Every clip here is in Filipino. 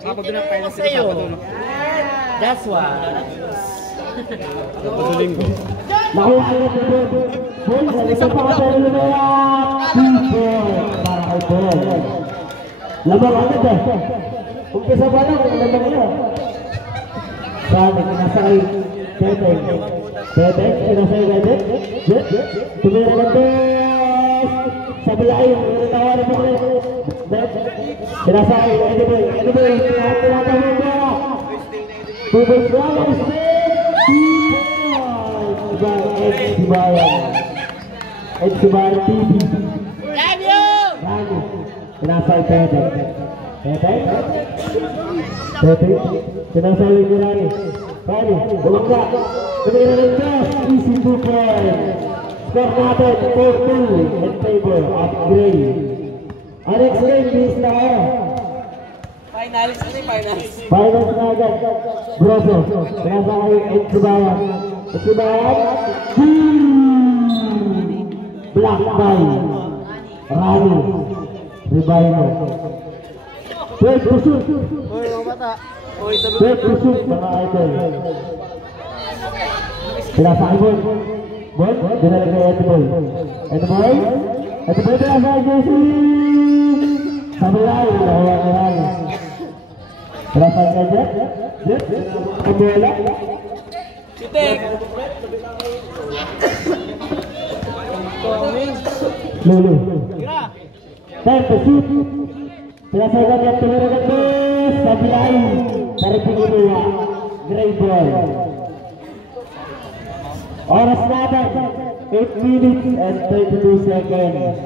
Ako din ang final sa'yo. That's why. Patuloy ko. Nakuha ko ito po. Boy, sa pa ka tayo lumaya. 2-4 para kay Paul. Lamang agad eh. Umpisa pa lang, lamang na. Sani, kinasay. Tete. Tete, kinasay gajit. Tumira gandes. Sabi lain, tawarin mo rin. Kinasay, Ediboy. Tinatawin mo. 2 points lang. Ed Sibayan TV. Love you! Rani. Kinasay Tete. Tete. Kinasay ni Rani. Rani. Bumangga. Tumira ng Diyos. Easy 2 points. Score natin 4-2 in favor of Gray. Our next game is na kayo. Finals. Finals na agad. Broso. Kinasay Ed Sibayan. Ed Sibayan. Black by Rani Ribaino. Wait, pusuk. Uy, mga bata. Wait, pusuk mga idol. Pinasa Boy. Boy, dinala kay Ediboy. Ediboy pinasa kay Jesse. Sablay, nakuha kay Rani. Pinasa kay Jet. Pembola. Citek. Lulu. Time to shoot. Selesaikan yang tumira gandes. Sablay. Tarik kedua. Gray ball. Oras natin. 8 minutes and 32 seconds.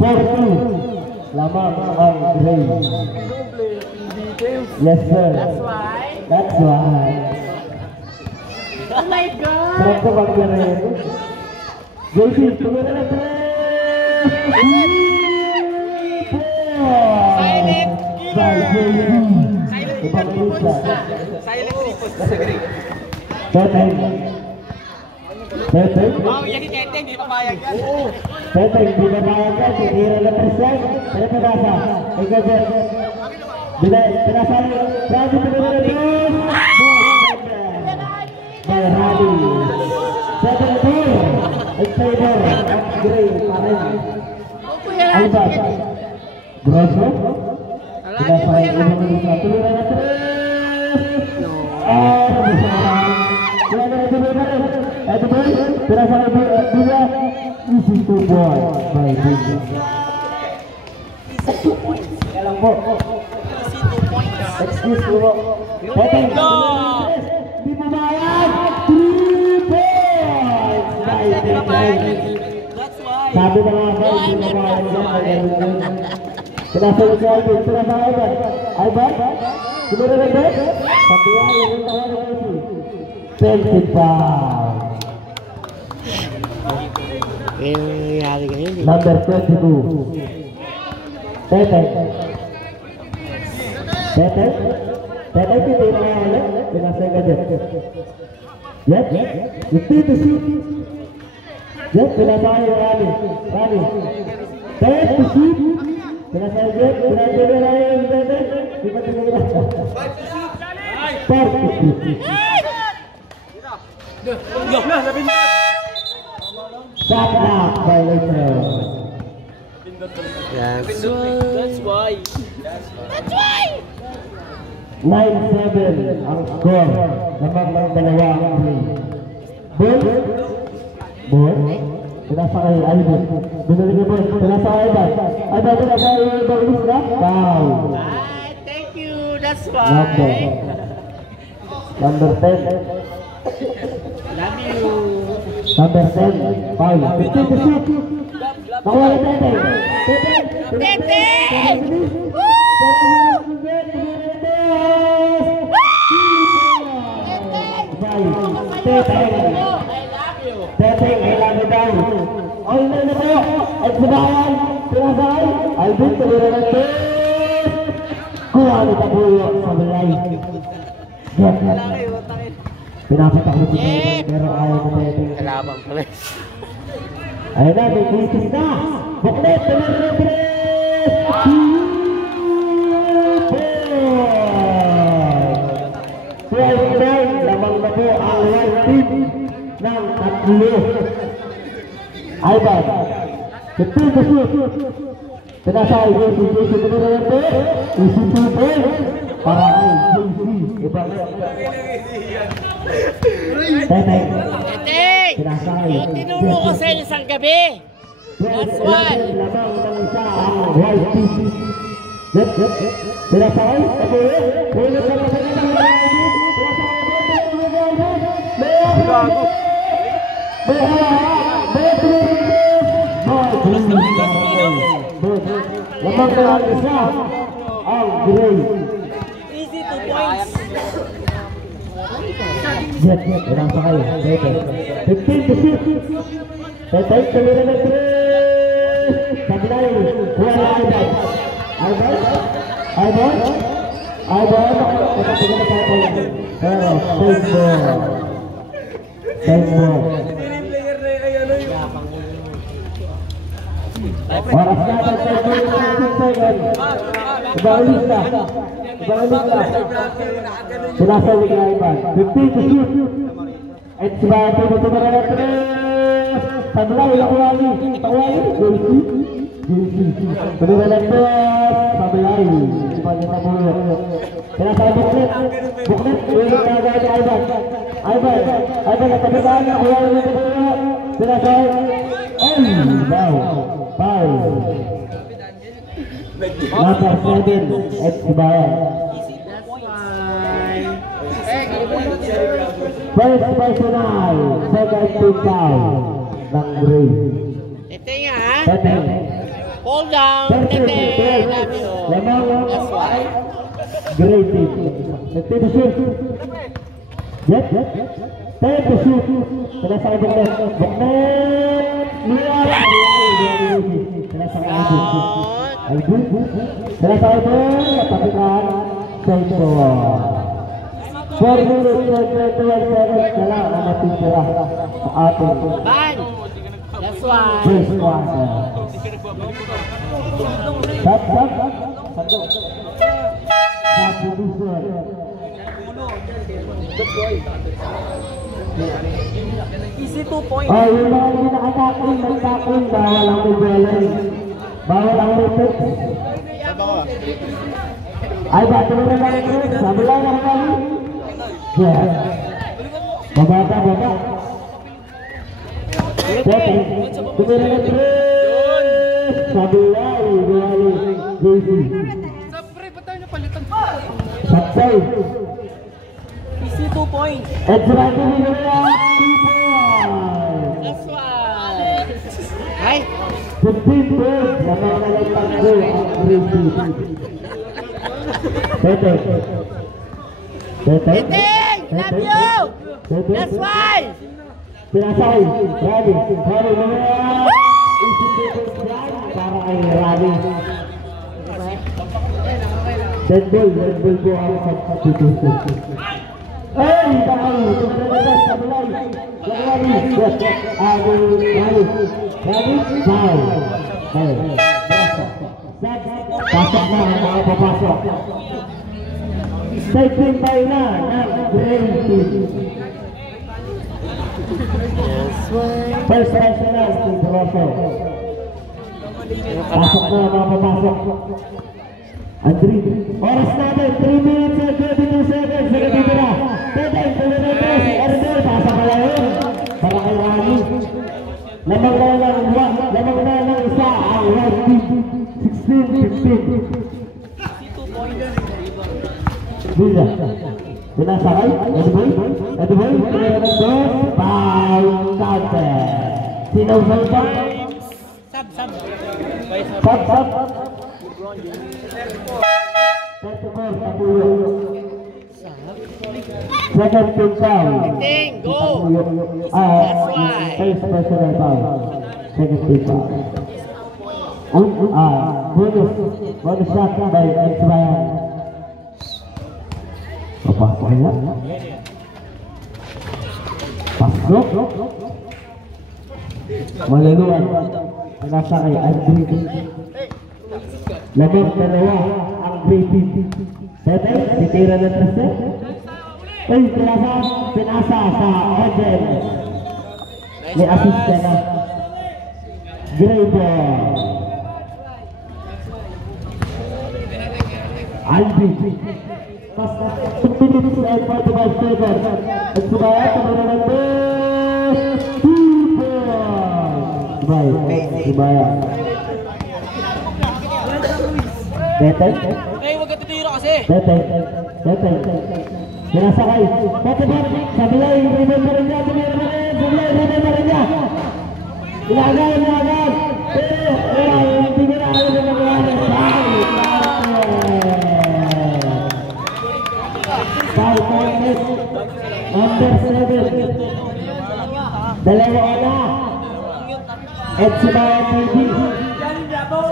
4-2. Lamang ang Gray. Yes sir. That's why. Oh my God! Sarap ka maglaro ito. JC, tumira ng 3! Silent! Ibang isa. Silent 3 points sa Gray. Teteng. Wow, yan si Tete, hindi papayag yan. Teteng, di ba bayag ka? Titira na presyon. Pero pinasa. Ikaw dyan. Pinasa niyo. Radi tumira ng 3! By Radi. 7-4. In favor of Gray pa rin. Alba. Grosso. Pinasa niyo ibang isa. Tumira ng 3! Ediboy, pinasa niyo Bila. Easy 2 points by Bila. Alam po. Excuse mo. Teteng. Di mo bayad. 3 points by Teteng. Sabi na nga ba, hindi mo bayad yan. Pinasa niyo Alvin. Pinasa Alvin. Alvin. Sumira na ba? Sabihan yung tawa ng Easy. 25. Number 22. Teteng. Teteng titira nga ulit. Pinasa ka dyan. Yes? Iti to shoot. Yes, pinasa kayo Rani. Teteng to shoot. Pinasa kayo dyan. Pinasa kayo Rani. Teteng. Di ba tinira? 4 to shoot. Shot block violation. That's why. 9-7 ang score. Lamang ng dalawa ang play. Ball. Pinasa kay Alvin. Binuli ka ball. Pinasa kay Alvin. Alvin, pinasa kay Alvin. Foul. Thank you. That's why. Number 10. Love you. Number 10. Foul. 15 to shoot. Nakuha ni Teteng. Teteng! Teteng, I love you daw. All na na po. At sabayan. Pinasay. Alvin, tumira ng 10. Kuha ni Tabuyo sa balay. Pinapatak mo si Teteng, pero ayaw mo Teteng. Kalabang pala. Ayun na, may krisis na. Baklet, tumira ng 3. Leo. Ivan. 15 to shoot. Pinasay JC tumira yan po. Easy 2 point. Para kay JC. Iba. Teteng. Pinasay. Tinuro ko sa inyo isang gabi. That's why. Lamang ng isa ang white team. Pinasay. Pinasay. Lamang ng isa ang gray. Easy 2 points. Jet, ilang sa kayo. 15 to shoot. Teteng, tumira ng 3. Sablay. Kuha na Ivan. Ivan. Nakapagod na tayo. Pero, save ball. Oras na ang 15 seconds. Ibalista. Sinasawig na Ivan. 15 to shoot. At si Bato na tumira ng 3. Sablay, Lakwali. JC. Tumira ng 3. Sablay. Sinasawig Buklet. Ulit na agad Ivan. Natabitaan na. Kuya ulit na kuya. Sinasawig. Foul. Number 7 at Sibayan. First personal, second team foul ng Gray. Teteng ha? Teteng. Hold down. Teteng. Love you. That's why. Gray team. Teteng to shoot. Jet. Teteng to shoot. Pinasakay Buklet. Pinasakay Tapikan. Save ball. 4 minutes and 21 seconds na lang ang natitira sa ating Ban. That's why. first quarter. Stop. Subdivision. Easy 2 points. Oh, yung mga hindi nakatackling, may tackling, bawal ang may bawal ang may pick. Ay, bato na lang ito. Sabi lang ang kami. Yeah. Baba. Tumira na 3. Sabi lang, JC. Saksay. Easy 2 points. At sarado nila 2 points. That's why. Ay. 15 points. Lamang na lang tango ang JC. Teteng. Love you. That's why. Pinasay. Rally. Para kay Rally. Red Bull po ang substitution. Ay! Takay! Tumulabas sa bulay. Rally. Rally. Foul. Pasok na ang mga papasok. Taking tayo na ng Gray team. First personal team Rosso. Pasok na ang mga papasok. Oras natin 3 minutes and 22 seconds. Nagatitira. Teteng, Pulinates, Erdel, pasok na yun. Para kay Rani. Lamang na lang isa ang red team. 16-15. Bila. Pinasakay. Edwin. Foul counter. Sinusay pa. Sub. 34 sa puyo. Second team foul. Go. First personal foul. Second team foul. Bonus shot by X-Ryan. Papasok. Pasok. Malaluan. Pinasakay Andrew. Lamang dalawa ang Brady. Teteng, titira na trase. Ay, pinasa sa Odin. May assist ka na. Grader. Alvin. Pas 2 minutes and 45 seconds. At Subaya, tumulong ng best. 2 points. Subaya. Tetay. Eh, huwag ka titira kasi. Tetay. Sinasakay. Tetay. Sablay, remember niya. Sablay, remember niya. Ilagay. Hindi mo na alam na nangyari. Number 7. Dalawa na. At Subaya TV.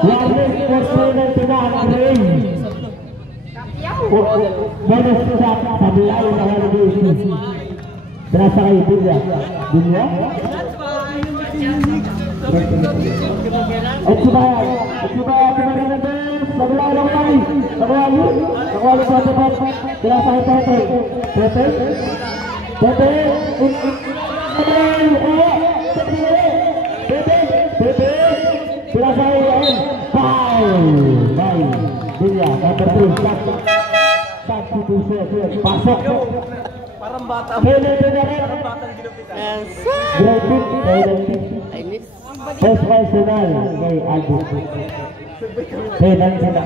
Warren Porcelain Tinang-Ray. Bonus ko sa Sablay na Holiday. Sinasakay Bilya. At Subaya tumari na din. Sablay lang tayo. Nakuha sa tapat. Sinasakay Tetay. Sinasakay Bye. Bilya, number 3. Substitution. Pasok. Parang bata. I miss. First personal kay Aldo. Penalty na.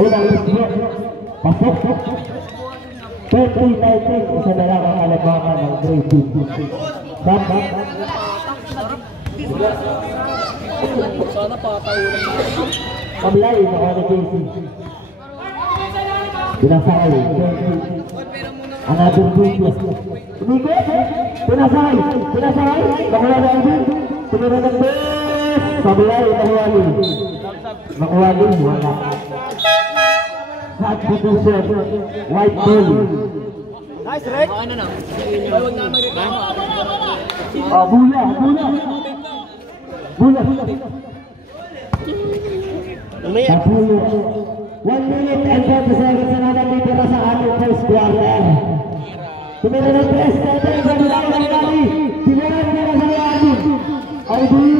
Unang gusto. Pasok. 2019, isa na lang ang alabangan ng grade 2. Samba. Sana patawunan. Sablay na Holiday. Pinasakay. Another previous. Umikot. Pinasakay. Nakuha na ang bin. Tumira ng best. Sablay na Huwali. Wala. Substitution. White ball. Nice, Rick. Okay na. Huwag na Amerikano. Bula. Umiyak. 1 minute and 40 seconds na naman ditira sa ating first quarter. Tumira ng press natin sa bilang ng kami. Timuran na sa atin. Alvin.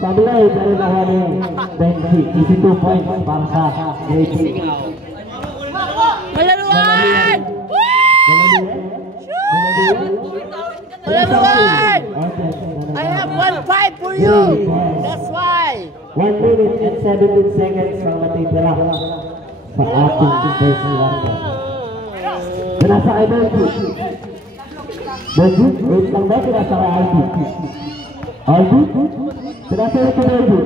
Sablay, pero nakuha ni Benji. 22 points para sa grade 2. Malaluan! I have 1-5 for you. That's why. 1 minute and 17 seconds ang matitira sa ating first quarter. Pinasa kay Benji. Wait lang ba? Pinasa kay Aldi. Pinasa kay Benji.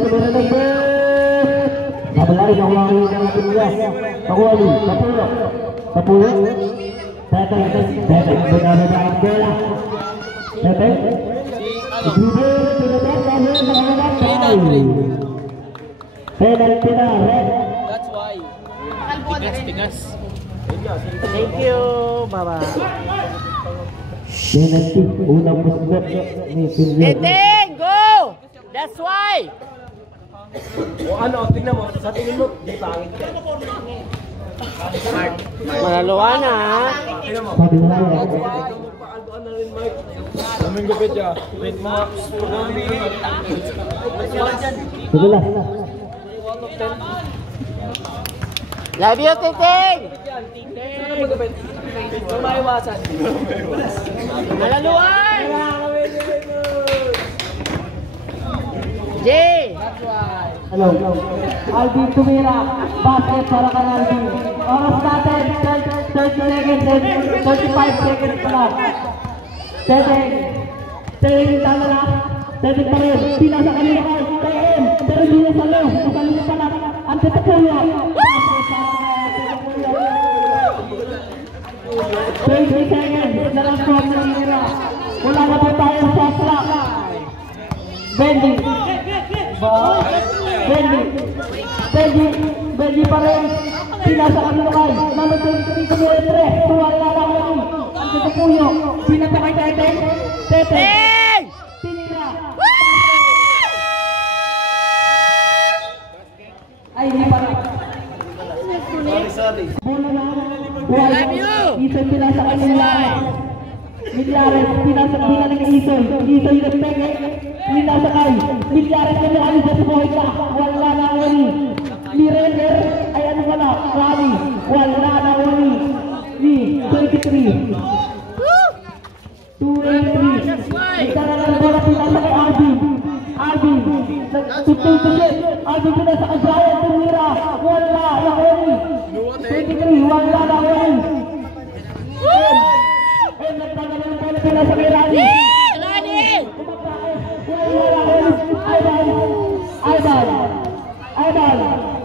Tumira ng best. Sablay, nakuha kayo ng ating niya. Nakuha niyo. Kapulo. Tetay. Binaba na ang bola. Tetay. Penalty na, red. That's why. Tigas. Thank you, Baba. Penalty, unang musgot ni Pilyo. Titing, go! That's why. Tingnan mo, sa tingin mo, di pangit ka. Malaluan ha. Sabi na lang. Daming gupit ya. Wait mo. Sige lang. Love you, Titing! Maiwasan. Malaluan! Jay! Hello. Alvin tumira. Basket para kay Alvin. Oras natin, 30 seconds, 35 seconds pa lang. Teteng, tama na. Teteng pa rin. Pinasa kanina kay TM. Pero hindi na salo. Nasalo na pala. Ang tetapuya. 20 seconds. Na lang po ang nangyira. Wala na po tayong shot clock. Benji. Benji pa rin. Pinasa kanina kay. Naman dito mo yung 3. Tuwari na lang yun. Ang tetapuya. Pinasa kay Teteng. Teteng. Tinira. Ay, hindi pa rin. Sorry. Bola na. Love you. Isang pinasa kanina. Milyares, pinasakbihan ng Isoy. Isoy na peke, pinasakay. Milyares na yung alis sa buhay ka. Wala na wali. Ni Render, ay ano wala, Rami. Wala na wali. Ni 23. 283. Nagkaroon ng bola, pinasakay Alvin. Alvin, nag-tutay-tutay. Alvin pinasakay Brian Tumira. Wala na wali. 23, wala na wali. Pinasakay Rani! Rani! Aidan!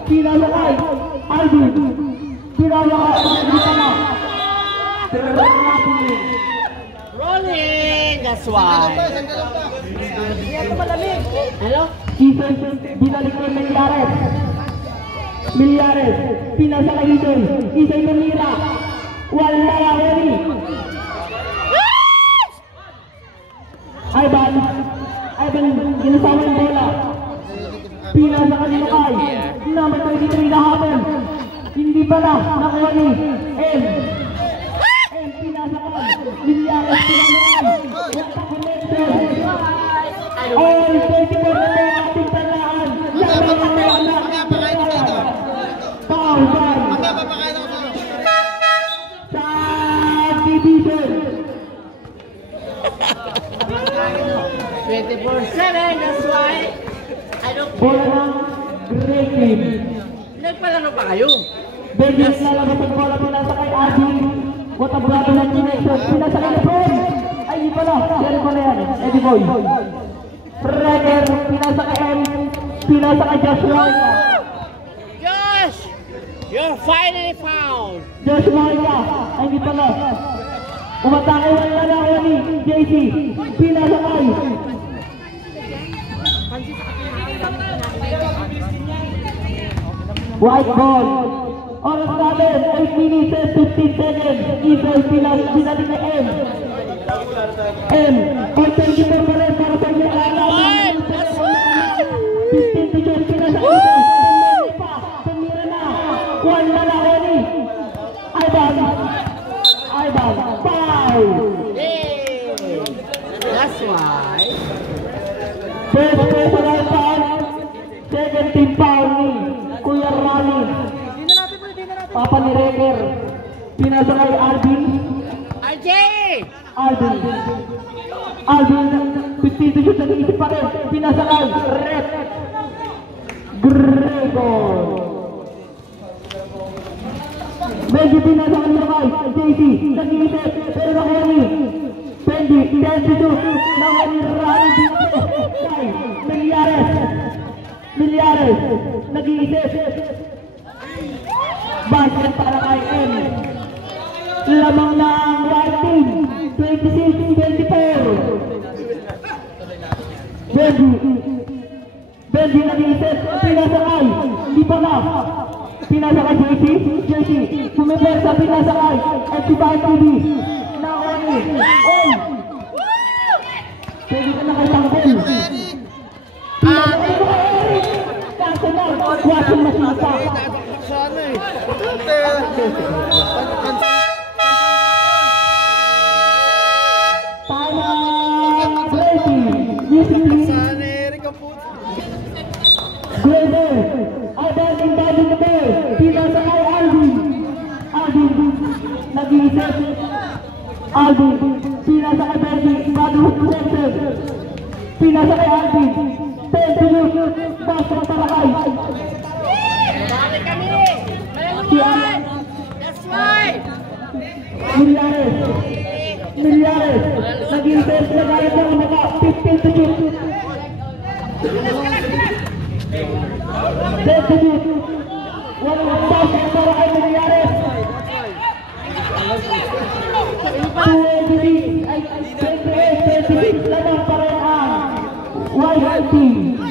Pinasakay! Alvin! Pinasakay! Rolling! That's why. Hello? Isoy, binalik ko Milyares! Milyares! Pinasakay Isoy! Isoy Tumira! Wala na wali! Ivan, ginasama yung bola. Pinasakay ni Makay. Number 23 na hapon. Hindi pala, nakuha ni M. Pinasakay. Milyares, pinasakay. All 24 na tayo ating talaan. Foul. Sa division. 24/7, that's why. I don't Bola ng Great Team. Nagpalaro pa kayo. Benjis na labas ang bola, pinasakay Arvin. Watabrado ng connection, pinasakay na Fred. Ay, di pala, yan pala yan, Eddie Boy. Freder, pinasakay M. Pinasakay Joshua. Josh! You're finally found! Joshua, ay di pala. Umatake, wala na ako ni JC. Pinasakay. White ball. Oras natin, 8 minutes and 15 seconds. Israel pinalik na M. All 24 pa rin para sa inyo. 15 to Josh, pinasakay. Tumira na. Wala na ako ni Ivan. Foul. Hey! That's why. First personal foul. Second team foul ni Kuya Rani. Papa ni Reker. Pinasakay Alvin. RJ! Alvin, 15 to shoot, nag-iisip pa rin. Pinasakay Red Gregor. Benji pinasakay ni Rakay. JC, nag-iisip. Pero nakuha ni Benji, 10 to shoot. Nakuha ni Rani dito. Milyares, nag-iisip. Basket para kay M. Lamang ng white team. 26-24. Benji nag-iisip. Pinasakay. Hindi pa na. Pinasakay JC. Sumibersa, pinasakay. FT5 TV. Nakuha ni M. Pwede ka na kay Tangkol. Pinasakay ko kay Eric. Kaso na, watching masita. Tama, Brady. Grader, Adan invading the ball. Pinasakay Alvin. Nag-iisip. Alvin, pinasakay Bergie. Bago connected. Pinasakay Alvin. 10 to shoot. Basta talakay. Bakit kami? Si Alvin. That's why! Milyares. Nag-iisip. Nag-ayot ng naka 15 to shoot. 10 to shoot. Walang basket para kay Milyares. 2-8 ay 28-26 lamang pa rin ang white team.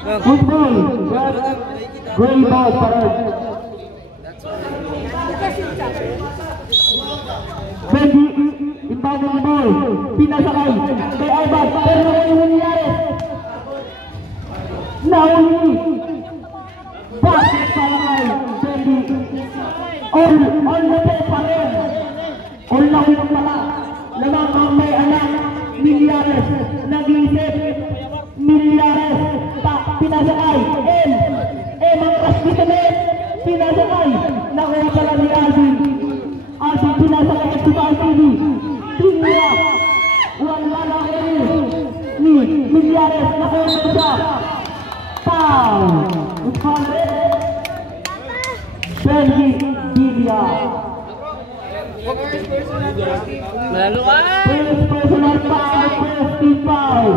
Good ball. Gray ball pa rin. Benji, inbound ng ball. Pinasakay kay Ivan. Pero nakuha yung Milyares. Nahuli. Basket para kay Benji. All na po pa rin. Ulang pala. Lamang ang may anak. Milyares. Nag-iisip. Milyares. Pinasakay. Ang crush dito na pinasakay. Nakuha pala ni Alvin. Alvin pinasakay at si Alvin. Tumira. Wala na ni Milyares. Nakuha na siya. Pow! Benji Dilia. Malaluan! First personal foul, first team foul.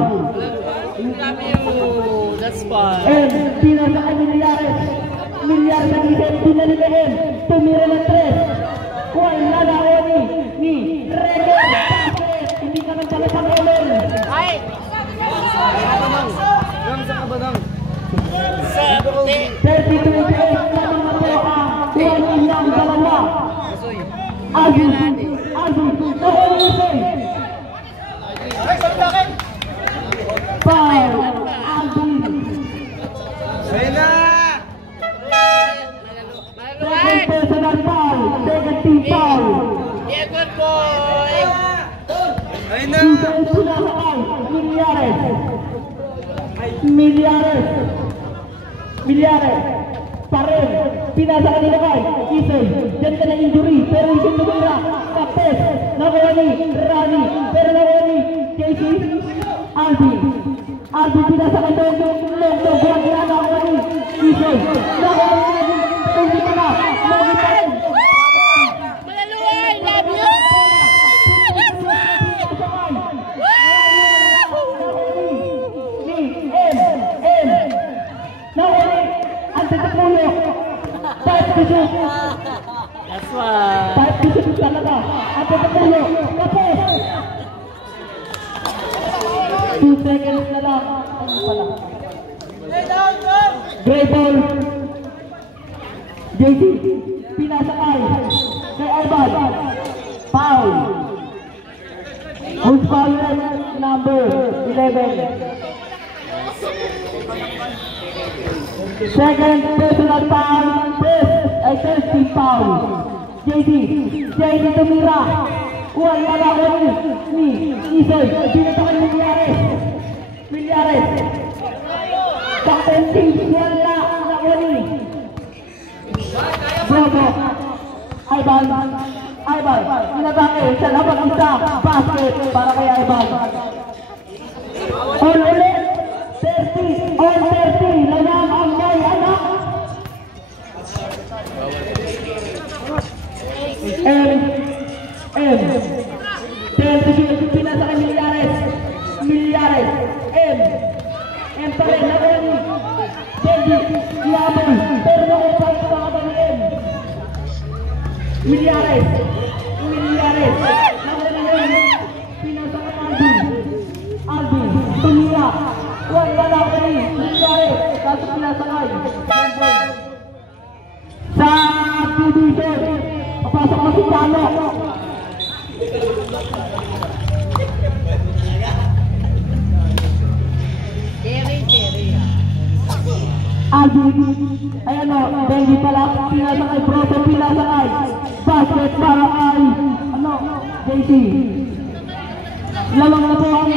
That's fun. Pinasakay ni Milyares. Milyares ang isip, pinaligain. Tumira ng 3. Wala na ni Rego. Hindi ka nang pala pang Emel. Ay! Sa kabanang. 32 lamang na po ang tuwang ilang dalawa. Alvin, nakuha ni Isoy. Foul, Alvin. Sena! Second personal foul, second team foul. Yeah, good boy! Ayun na! Defense pinasakay, Milyares. Parin, pinasakay nila kay Isoy. Diyan ka na injury, pero Isoy tumira. Kapes, nakuha ni Rani, pero nakuha ni JC. Alvin pinasakay doon yung buwan niya, nakuha ni Isoy. Nakuha ni Alvin, ka na, lagi pa rin. Malaluan! Love you! That's fun. 5 to 6 talaga. Ang pagkakulo. Kapos. 2 seconds na lang. Ano pala? Gray ball. JC. Pinasakay. Kay Ivan. Foul. Who's foul number 11? Second personal foul, first team foul. JD tumira. Wala na ako ni Isoy. Pinasakay ni Milyares. Captain team, wala na ako ni Brogo. Ivan. Inatake sa labang isa. Basket para kay Ivan. All ulit. 30, all 30, layang ang may anak. Pinasakay Milyares. M pa rin, nakuha ni Benji, Yabon, pero nakuha pa ka ba ni M? Milyares, nakuha ni M, pinasakay Alvin, tumira. Wala na ako ni Milyares, kaso pinasakay. Sa division, papasok na si Chano. Alvin, ay ano, Benji pala, pinasakay, Proto pinasakay. Basket para ay, JC. Lamang na po ang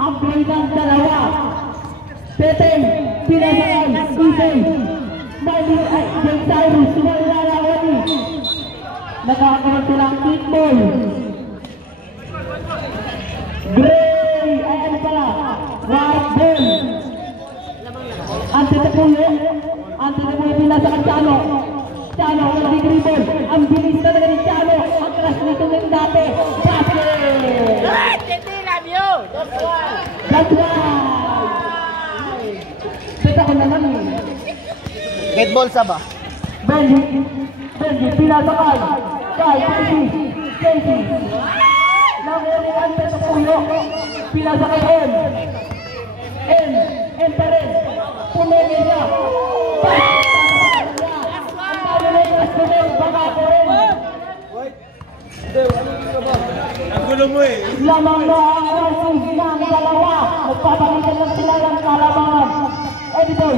upgrade ng dalawa. Teteng, pinasakay, Isay. Miley, Jake Cyrus, sumalalawan ni. Nakakaroon silang kickball. Gray, ay ano pala, right ball. Antitapulo pinasakay Chano, nag-dribble. Ang bilis talaga ni Chano, ang crush nito ng dati. Basket! Titi, love you! That's why! Kita ko naman eh. Get ball sa ba? Benji, pinasakay. Kay Casey. Nangyaring sa puyo. Pinasakay M pa rin. Pumili niya. Ang tawin na yung baka ko rin. Ang gulo mo eh. Lamang na ang rasis ng dalawa. Magpapalitan lang sila ng kalabangan. Edboy.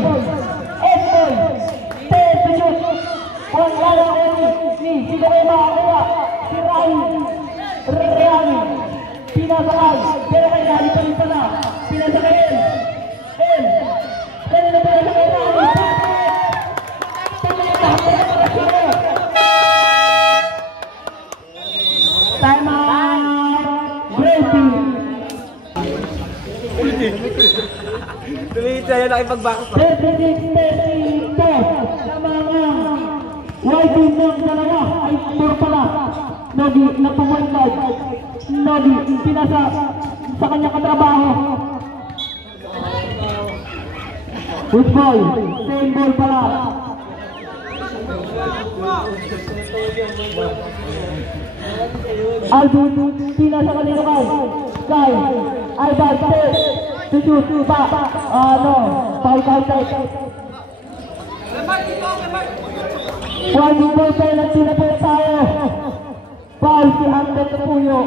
Wala na ni. Sino kayo makakuha? Si Rai. pinasakay. Pero kay Rani pa rin pala. Pinasakay El. Kanina pinasakay Rani. Time out. Gracie. Tumingin sa'yo, nakipag-back pa. 36-32 sa mga white team ng dalawa ay puro pala. Nogi, nagpo-point guard. Nogi, pinasa sa kanyang katrabaho. Football, same ball pala. Alvin, pinasa kanino kay Sky, Ivan, to shoot, foul counted. One ball penalty na po tayo. Foul si Hunter Tapuyo.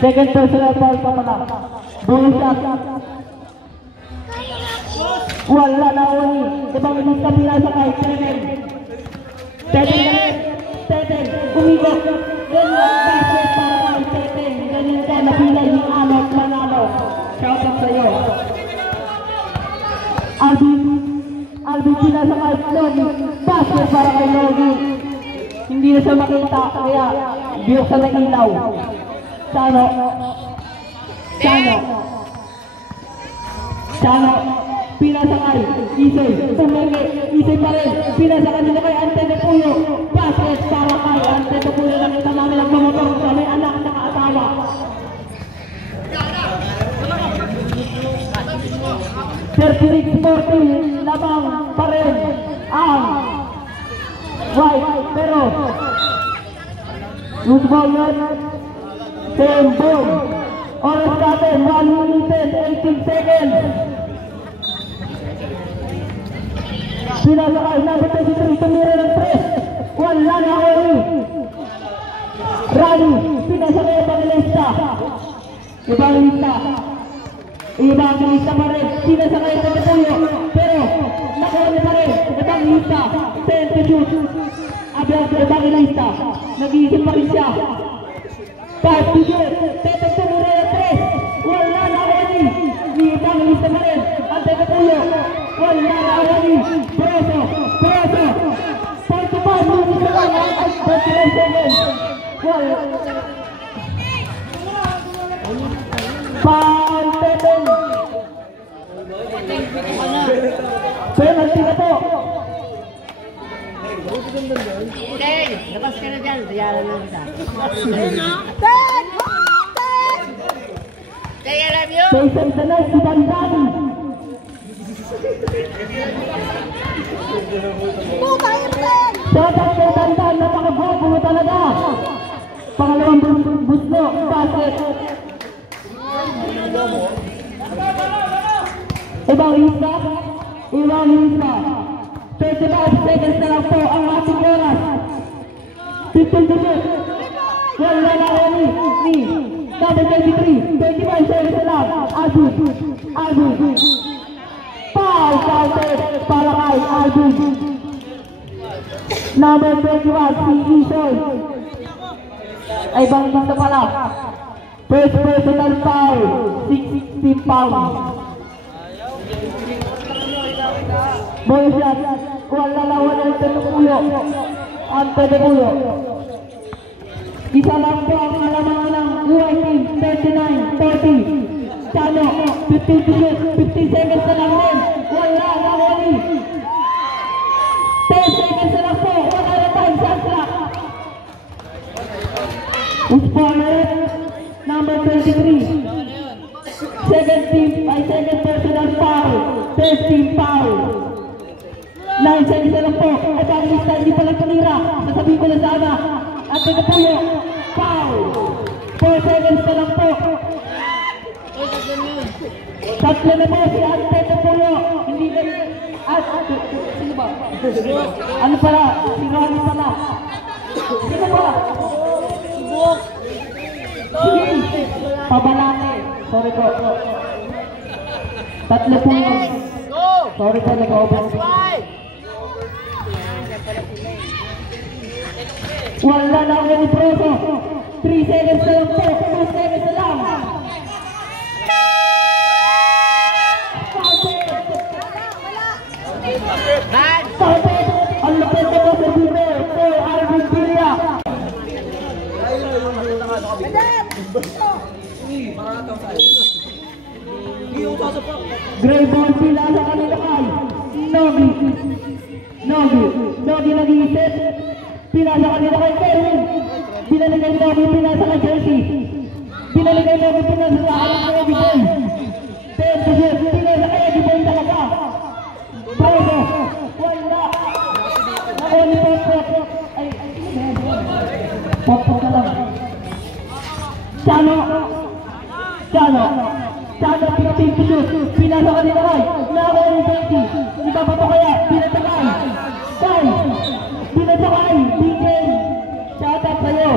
Second personal foul pa pala. Bonus shot. Wala na wali. Ibang inis ka pinasa kay Teten. Umigok. Ganyan basket para kay Teten. Ganyan ka napilay ni Alok Manalo. Shout out sa'yo. Alvin pinasa kay Logi. Basket para kay Logi. Hindi na siya makita. Kaya biyoksan ng ilaw. Sano. Pinasa kay Isay. Tumenge. Isay pa rin. Pinasa kanila kay Ante de Puyo. Basket para kay Ante de Puyo. Nakita namin ang mamotor sa may anak na kaasawa. 36-40. Labang pa rin ang White. Pero loose ball yun. Same ball. Oras natin. 1 minute 18 seconds. Pinasakay number 23, tumira ng 3. Wala na huli. Rani, pinasakay Evangelista. Evangelista pa rin. Pinasakay sa Tapuyo. Pero, nakuha pa rin. Evangelista, 10 to shoot. Evangelista, nag-iisip pa rin siya. 5 to shoot. Tete tumira ng 3. Wala na huli. Evangelista pa rin. Ante Tapuyo. Wala na huli. Preso. 45 minutes na lang. 39 seconds. Foul Teten. Penalty na po. Ten! Labas ka na dyan. Bayaran lang kita. Ten, I love you! Jason Sanay, si Dandani. Shout-out kay Dandan, napaka-go talaga. Pangalawang busno, basket. Evangelista. 35 seconds na lang po ang ating oras. 15 to shoot. Wala na huli ni number 23. 25 seconds na lang. Albus. Foul counted para kay Albus. Number 21, si Isoy. Ay bangkita pala. First personal foul. 16 foul. Boy shot. Wala na Ante de Puyo. Isa lang po ang alamangan ng UAE team. 39-30. Chano, 15 to shoot. 15 seconds na lang din. Wala na huli. 10 seconds na lang po. Wala na time. Shot clock. Usponet, number 23. Second personal foul. 13 foul. 9 seconds na lang po. At ang lista hindi pala tumira. Sasabihin ko na sana. At ito po yung foul. 4 seconds na lang po. Tatlo na po si Ante Tapuyo. Hindi na at sino ba? Ano pala? Si Ronnie pala. Sino pala? Subok. Sige. Pabalaki. Sorry po. Tatlo po yun. Sorry po, nag-over. Wala na ako ni Preso. 3 seconds na lang po. 2 seconds na lang. Sakit! Ang lapit na po sa dito. So, Arvin Pilia. Gray ball pila sa kanila kay Nogi. Nogi nag-iisip. Pila sa kanila kay Kerwin. Pinalik kay Nogi, pila sa kay Jersey. Pinalik kay Nogi, pila sa kay Eddie Boy. 10 to 0, pila sa kay Eddie Boy talaga. Bravo. Wala. Ako ni Pop. Ay. Pop na lang. Chano, 15 to shoot. Pila sa kanila kay Nako ni Betty. Iba pa to kaya, pila sa kay. Pila sa kay. DJ. Shout out sa'yo.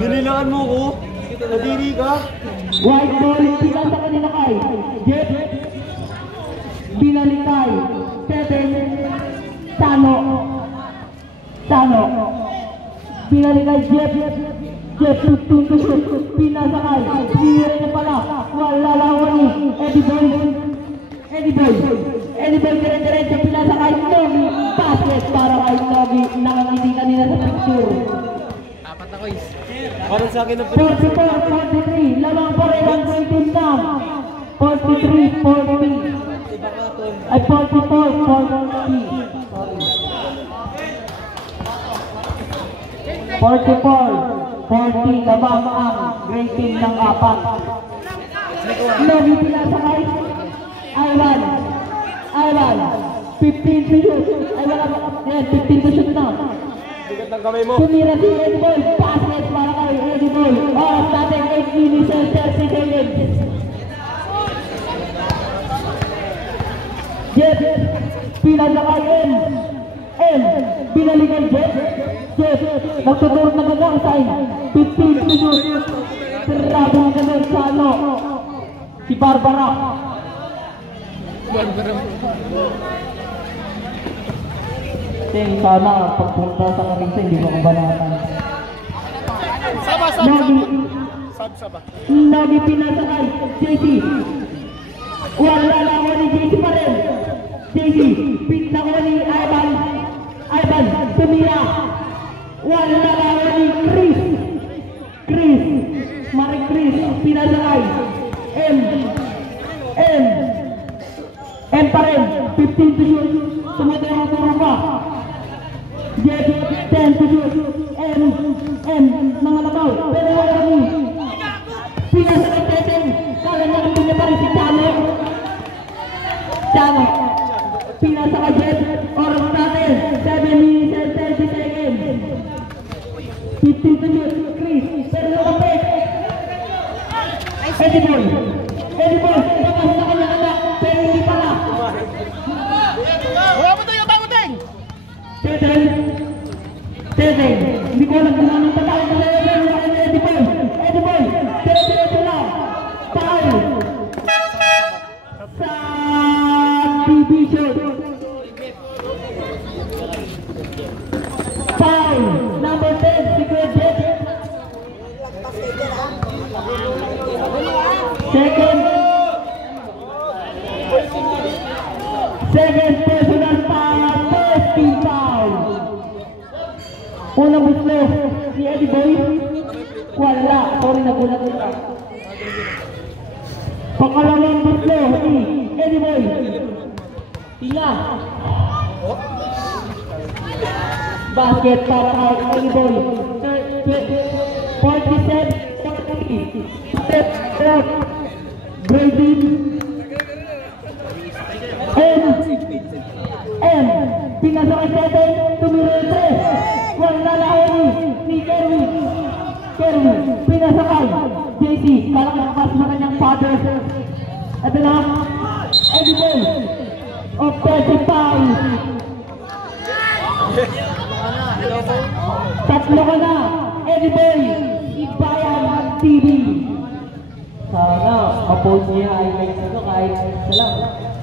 Dinilaan mo ko. Nadiri ka. White ball, pila sa kanila kay Jeff. Binalikay. Pepe. Chano. Binalikay Jeff. 15 to shoot. Pinasakay. Pira niya pala. Wala lawan ni Eddie Boy. Dire-diretso pinasakay. Nogi. Basket para kay Nogi. Nakangiti kanina sa picture. Parang sa akin na 44-43. Lamang pa rin ang team down. 43-40. Ay 44-40 lamang ang great team ng apat. Nogi pinasakay. Ivan 15 to shoot. Ay wala ba? Yan, 15 to shoot na. bigat ng kamay mo. Tumira si Eddie Boy. Basket para kay Eddie Boy. Oras natin 8 minutes and 30 seconds. Jet, pinasakay M, binalikan Jet, nagtuturot na gagang sign, 15 minutes, grabe ang ganun sa ano, si Barbara. Sana pagpunta sa kaming sa hindi mo kabanatan. Saba. Nogi pinasakay, JC. Wala lang ni JC pa rin. JC, pinta ko ni Ivan, tumira. Wala lang ni Chris, Marie Chris, pinasakay. M pa rin, 15 to shoot. Tumuturo pa. Jet, 10 to shoot. M, mga labaw. Pero wala ni. Pinasakay Teten. Kala niya kung niya pa rin si Chano. Pinasakay Jet. Oras natin. 7 minutes and 30 seconds. 15 to shoot. Chris. Pero nakapit. Eddie Boy. Tapos na kanya anak. Pero hindi pala. Teten. Hindi ko alam kung anong tatawag na lalagyan ng Eddie Boy. Diretso lang. Foul. Sa division. Foul. Number 10, Secret Jet. Second personal foul. First team foul. Unang buslo si Eddie Boy. Wala. Sorry, nagulat nila. Pangalawang buslo si Eddie Boy. Tila. Basket para kay Eddie Boy. 47-30. Step out. Brady. M. Pinasakay natin. Tumira yung 3. Wala lahat ni Kerwin. Pinasakay. JC. Parang nakapas na kanyang father. Ito na. Eddie Boy. Offensive foul. Tatlo ka na. Eddie Boy. Ibayan TV. Sana ma-post niya highlights ito kahit isa lang.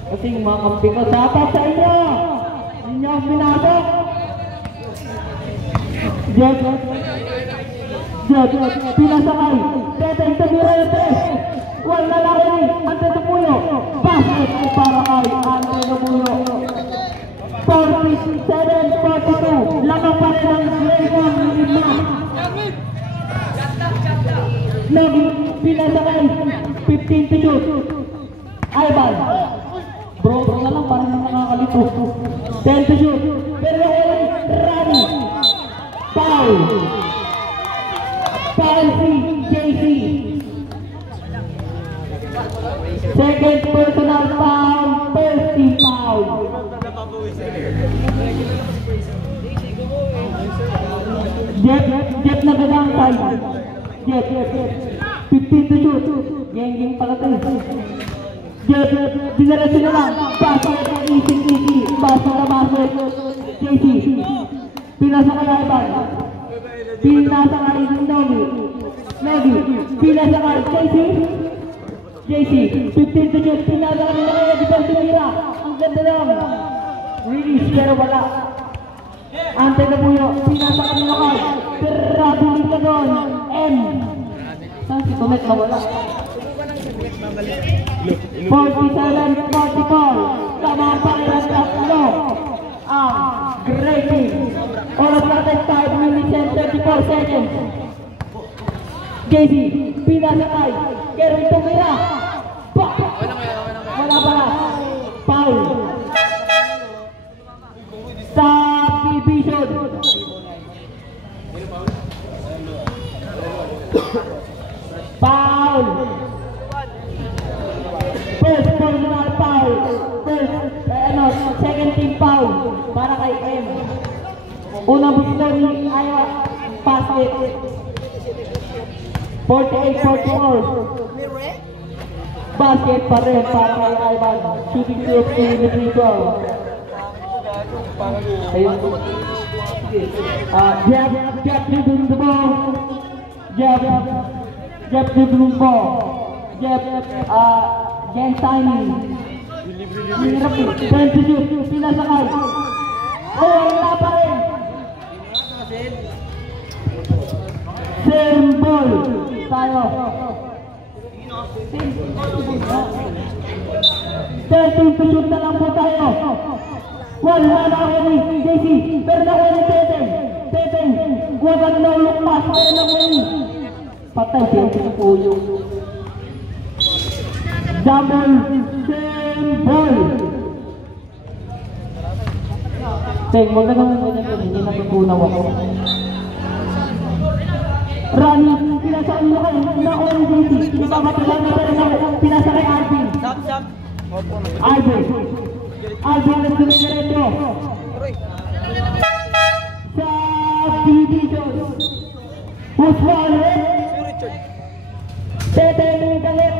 Kasi yung mga kampi ko, dapat sa inyo. Hindi niyo ang pinasok. Jet. Jeff, pinasakay. Teteng tumira yung 3. Wala na rin. Ante Tupuyo. Basket para kay Ante Tupuyo. 47-42. Lamang pa rin ang Raymond Lima. Nogi, pinasakay. 15 to shoot. Ivan. Bro na lang, parang nakakalito. 10 to shoot. Pero Rani. Foul. Foul free, JC. Second personal foul, first team foul. Jeff nagagang side. Jeff. 15 to shoot. Geng pala tayo. Jeff, dinerecho na lang. Basket, easy. Basket. JC. Pinasakay Ivan. Pinasakay Nogi. Pinasakay JC. 15 to shoot. Pinasakay nila kaya dito tumira. Ang ganda lang. Release pero wala. Ante Tupuyo. Pinasakay nila kaya. Terabilis ka doon. M. Saan si Tomek na wala? 47-44. Tama pa rin ang tatlo. Great team. Oras natin 5 minutes and 34 seconds. JC, pinasakay. Kerwin tumira. Wala pala. Foul. Subdivision. Foul. First personal foul. Second team foul para kay M. Unang busto ni Iowa basket. 48-44. Basket pa rin para kay Ivan. Shooting 2 individual. Ayun. Jeff dribbling the ball. Jeff dribbling ball. Jeff Jen signing. Hirap eh. 10 to shoot. Pinasakay. Wala pa rin. Same ball. Tayo. 13 to shoot na lang po tayo. Wala na ako ni JC. Pero na ako ni Teteng. Huwag ang no-look pass. Pero na ako ni. Patay siya po yung double same ball. Teng, huwag na naman ganyan. Hindi natutunaw ako. Rani, pinasakay mo kayo. Hindi ako ni JC. Pinapapatulan na rin ako. Pinasakay Alvin. Alvin na dumidiretso. Subdivision. Who's wallet? Teteng yung galit.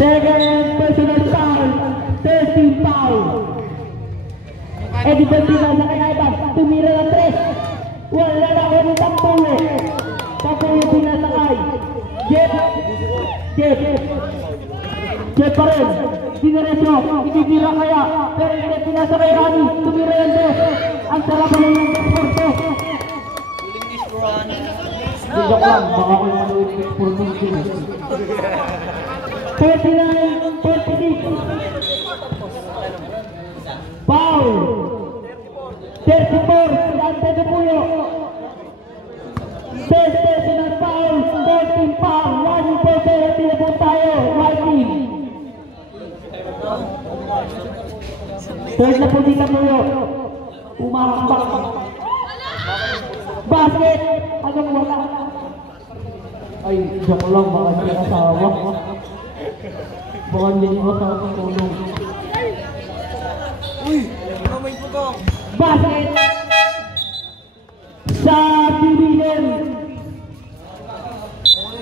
Second personal foul. 13 foul. Edison pinasakay Ivan. Tumira ng 3. Wala na ako ng Tampulo. Tampulo pinasakay. Jeff pa rin. Dinerecho. Ititira kaya. Pero hindi pinasakay Rani. Tumira yung 2. Ang sarap na yung exporto. Joke lang. Baka ko yung maluwit exporto. 39-46. Foul. 34. Ante Tupuyo. First personal foul. 14 foul. 1 person. Tinapon tayo. White team. Third na po din Tupuyo. Umahambak. Basket. Hanggang wala. Ay, joke lang. Baka hindi asawa. Baka hindi asawa ng tulong. Kamay po to. Basket. Subdivision.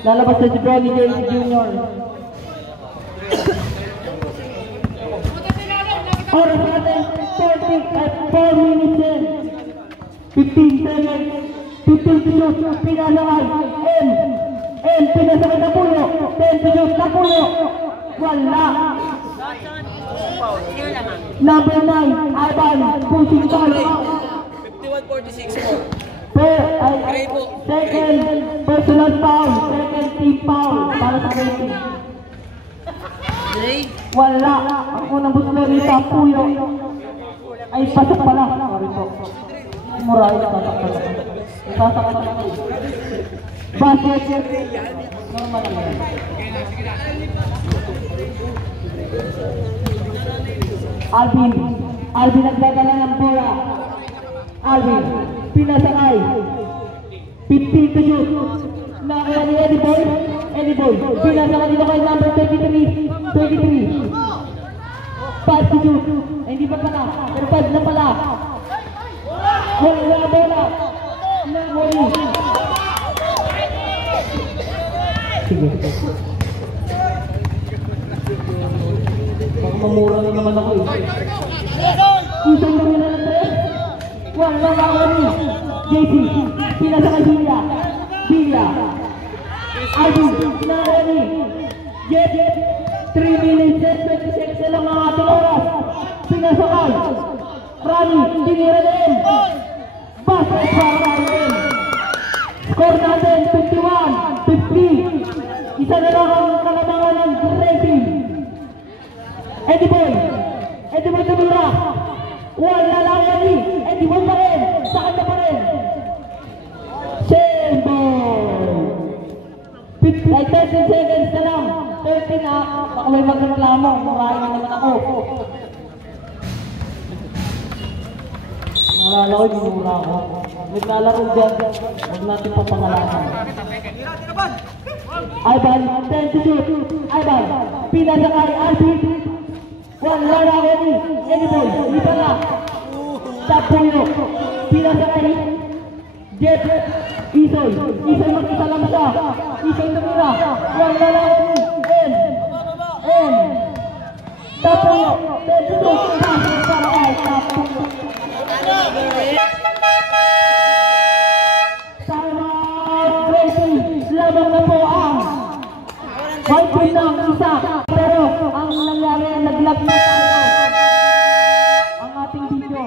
Lalabas na si Bronny James Jr. Oras natin 4 minutes in. 15 seconds. 15 to shoot. Pinasakay. M. Pinasakay na pulo. 10 to shoot na pulo. Wala. Number 9. Ivan. Pushing ball. 51 146 po. Second personal foul, second team foul para sa rating. Wala. Ang unang gusto rito, Puyo. Ay, pasok pala. Sorry po. Muray, pasok pala. Pasok pala. Basket. Normal lang. Alvin nagdadala ng bola. Alvin, pinasakay. 50 to shoot. Nakakuha ni Eddie Boy. Pinasakay dito kay number 23. Pass to shoot. Hindi pa pala. Pero pass na pala. Wala bola. Nahuli. Sige. Baka mamura na naman ako eh. Isang na nila ng 3. Wala nakawani. JC. Pinasakay Villa. Alvin. Nakawani. Jet. 3 minutes and 20 seconds na lang mga ating oras. Pinasakay. Rani. Tinira na rin. Basket para natin. Score natin 51-50. Isa na lang ang kalamangan ng rating. Eddie Boy tumira. Wala lang yan eh. Eddie Boy pa rin. Sa kanya pa rin. Ay 13 seconds na lang. 13 na. Baka may magreklamo. Murahin na naman ako. Nalala ko, binura ako. Naglalaro dyan. Huwag natin papangalanan. Ivan, 10 to shoot. Ivan, pinasakay. Alvin. Wala na ako ni Eddie Boy. Iba na. Tapuyo. Pinasakay. Jet. Isoy mag-isa lang siya. Isoy tumira. Wala na ako ni M. Tapuyo. 10 to shoot. Pinasakay. Tapuyo. Lamang na po ang fight ng isa, pero ang nangyari nag-lag na tayo ang ating video.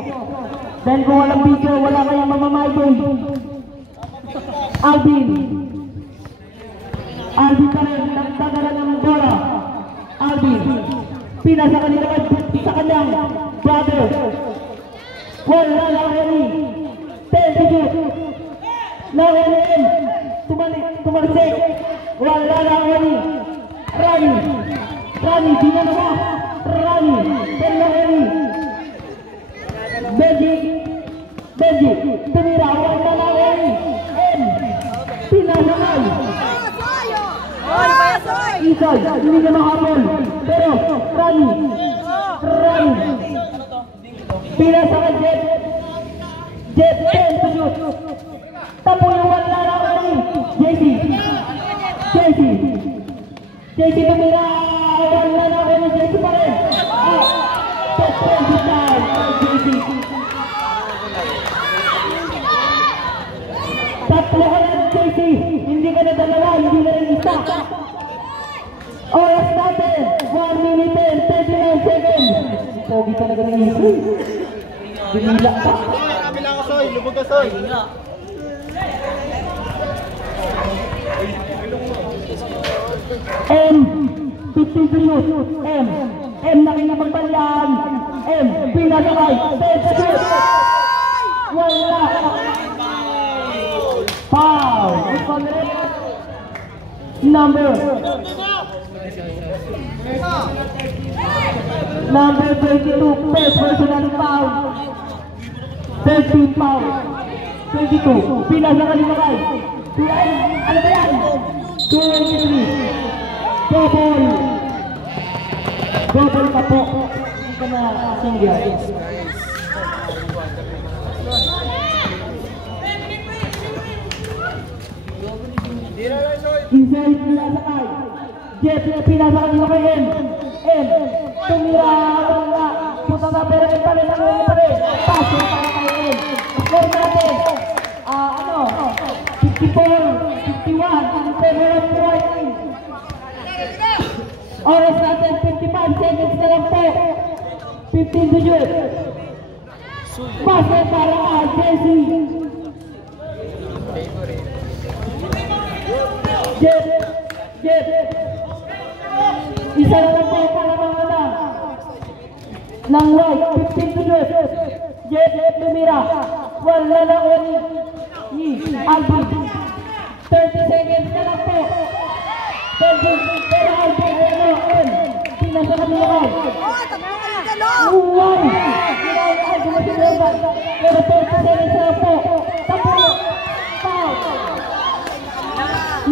Dahil kung walang video, wala kayang mamamaybay. Alvin pa rin, nagtagalan ng bola. Alvin, pinasa kanila sa kanyang brother. Wala lang rin. 10 to shoot. Nawalan. Tumalisik. Wala lang rin. Rani, dinalawa. Rani, rin. Benji, tumira. Wala lang rin. Pinasakay. Isoy, hindi na makaroon. Pero, Rani. Pinasakay Jet, 10 to shoot. Tapo yung wala lang rin. JC tumira. Wala lang rin. JC pa rin. Top 20 down. JC. Tatlo ka lang JC. Hindi ka na dalawa. Hindi na rin isa. Oras natin. 1 minute and 39 seconds. Pogi ka na ganun isa. Binila ka. Lubog ka, Soy. M, 15 to shoot. M, nakinapagpalyan. M, pinasakay. 10 to shoot. Wala. Foul. Number 22, first personal foul. 13 foul. 22, pinasakay ni Makay. Ano ba yan? 23. Double ka po. Hindi ka na single. Inside pinasakay. Jet pinasakay nyo kay M. Tumira. Wala. Punta na pero pa rin. Paso para kay M. Score natin. 54, 51. Pero oras natin 55 seconds na lang po. 15 to shoot. Basket para kay Jesse. Jeff. Isa na lang po kalamangan na. Ng white, 15 to Jeff. Jeff tumira. Wala na ni Alvin. 30 seconds na lang po. Pero Alvin, pinasa kami ako. Uway! Pero 30 seconds na po. Tapos, foul.